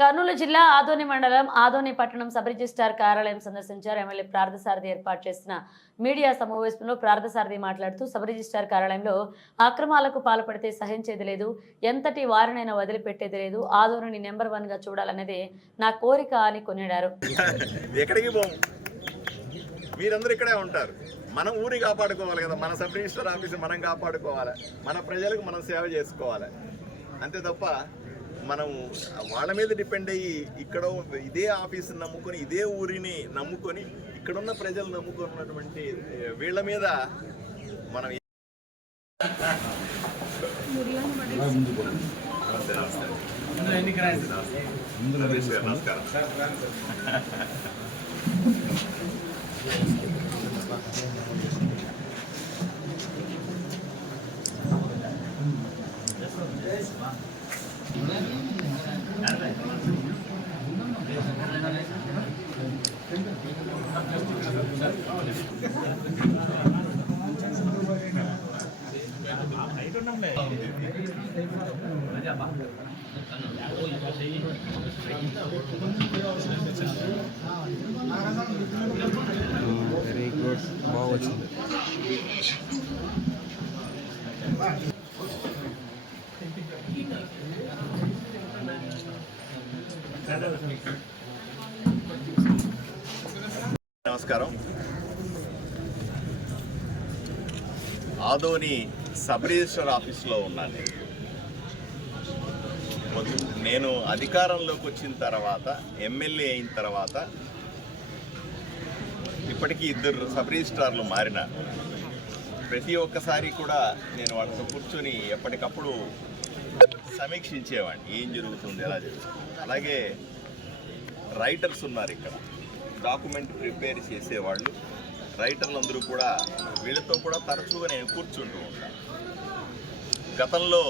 కర్నూలు జిల్లా ఆదోని మండలం ఆదోని పట్టణం సబ్ రిజిస్ట్రార్ కార్యాలయం సందర్శించారు. ఎమ్మెల్యే పార్థసారథి ఏర్పాటు చేసిన మీడియా సమావేశంలో పార్థసారథి మాట్లాడుతూ సబ్ రిజిస్ట్రార్ కార్యాలయంలో అక్రమాలకు పాల్పడితే సహించేది లేదు, ఎంతటి వారినైనా వదిలిపెట్టేది లేదు, ఆదోనిని నెంబర్ 1 గా చూడాలనేది నా కోరిక అని కొనియాడారు. ఎక్కడికి పోము, మీరందరూ ఇక్కడే ఉంటారు. మనం ఊరి కాపాడుకోవాలి కదా, మన సబ్ రిజిస్టర్ ఆఫీస్ మనం కాపాడుకోవాలి, మన ప్రజలకు మనం సేవ చేసుకోవాలి. అంతే తప్ప మనం వాళ్ళ మీద డిపెండ్ అయ్యి ఇక్కడ ఇదే ఆఫీసుని నమ్ముకొని ఇదే ఊరిని నమ్ముకొని ఇక్కడున్న ప్రజలు నమ్ముకున్నటువంటి వీళ్ళ మీద మనం నమస్కారం. వెరీ గుడ్, బాగా వచ్చింది. నమస్కారం. ఆదోని సబ్ రిజిస్టర్ ఆఫీస్లో ఉన్నాను. నేను అధికారంలోకి వచ్చిన తర్వాత, ఎమ్మెల్యే అయిన తర్వాత ఇప్పటికీ 2 సబ్ రిజిస్ట్రార్లు మారినారు. ప్రతి ఒక్కసారి కూడా నేను వాళ్ళతో కూర్చొని ఎప్పటికప్పుడు సమీక్షించేవాడిని, ఏం జరుగుతుంది, ఎలా జరుగుతుంది. అలాగే రైటర్స్ ఉన్నారు ఇక్కడ, డాక్యుమెంట్ ప్రిపేర్ చేసేవాళ్ళు, రైటర్లు అందరూ కూడా వీళ్ళతో కూడా తరచుగా నేను కూర్చుంటూ ఉంటాను. గతంలో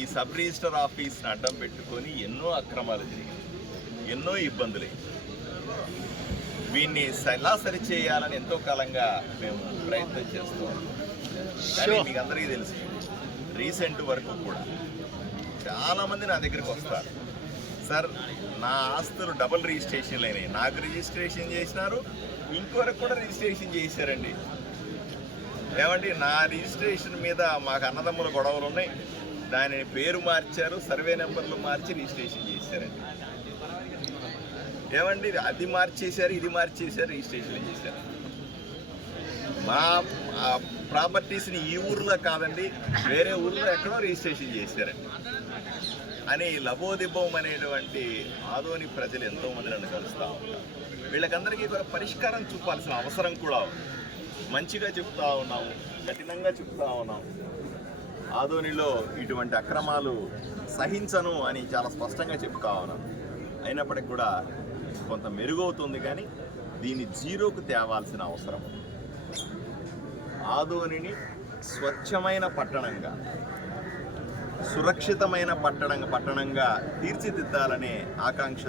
ఈ సబ్ రిజిస్టర్ ఆఫీస్ని అడ్డం పెట్టుకొని ఎన్నో అక్రమాలు జరిగాయి, ఎన్నో ఇబ్బందులు. వీన్ని ఎలా సరిచేయాలని ఎంతో కాలంగా మేము ప్రయత్నం చేస్తాం. కానీ మీకు అందరికీ తెలుసు, రీసెంట్ వరకు కూడా చాలామంది నా దగ్గరికి వస్తారు, సార్ నా ఆస్తులు డబుల్ రిజిస్ట్రేషన్లు అయినాయి, నాకు రిజిస్ట్రేషన్ చేసినారు, ఇంకొరకు కూడా రిజిస్ట్రేషన్ చేశారండి. ఏమండి, నా రిజిస్ట్రేషన్ మీద మాకు అన్నదమ్ముల గొడవలు ఉన్నాయి, దానిని పేరు మార్చారు, సర్వే నెంబర్లు మార్చి రిజిస్ట్రేషన్ చేశారండి. ఏమండి, అది మార్చేశారు, ఇది మార్చేశారు, రిజిస్ట్రేషన్ చేశారు. మా ప్రాపర్టీస్ని ఈ ఊర్లో కాదండి, వేరే ఊర్లో ఎక్కడో రిజిస్ట్రేషన్ చేశారండి అని లబోదిబ్బం అనేటువంటి ఆదోని ప్రజలు ఎంతోమంది నన్ను కలుస్తూ ఉంటారు. వీళ్ళకందరికీ కూడా పరిష్కారం చూపాల్సిన అవసరం కూడా ఉంది. మంచిగా చెప్తా ఉన్నాము, కఠినంగా చెప్తా ఉన్నాము. ఆదోనిలో ఇటువంటి అక్రమాలు సహించను అని చాలా స్పష్టంగా చెప్తా ఉన్నాను. అయినప్పటికీ కూడా కొంత మెరుగవుతుంది, కానీ దీన్ని జీరోకు తేవాల్సిన అవసరం. ఆదోనిని స్వచ్ఛమైన పట్టణంగా, సురక్షితమైన పట్టణంగా తీర్చిదిద్దాలనే ఆకాంక్ష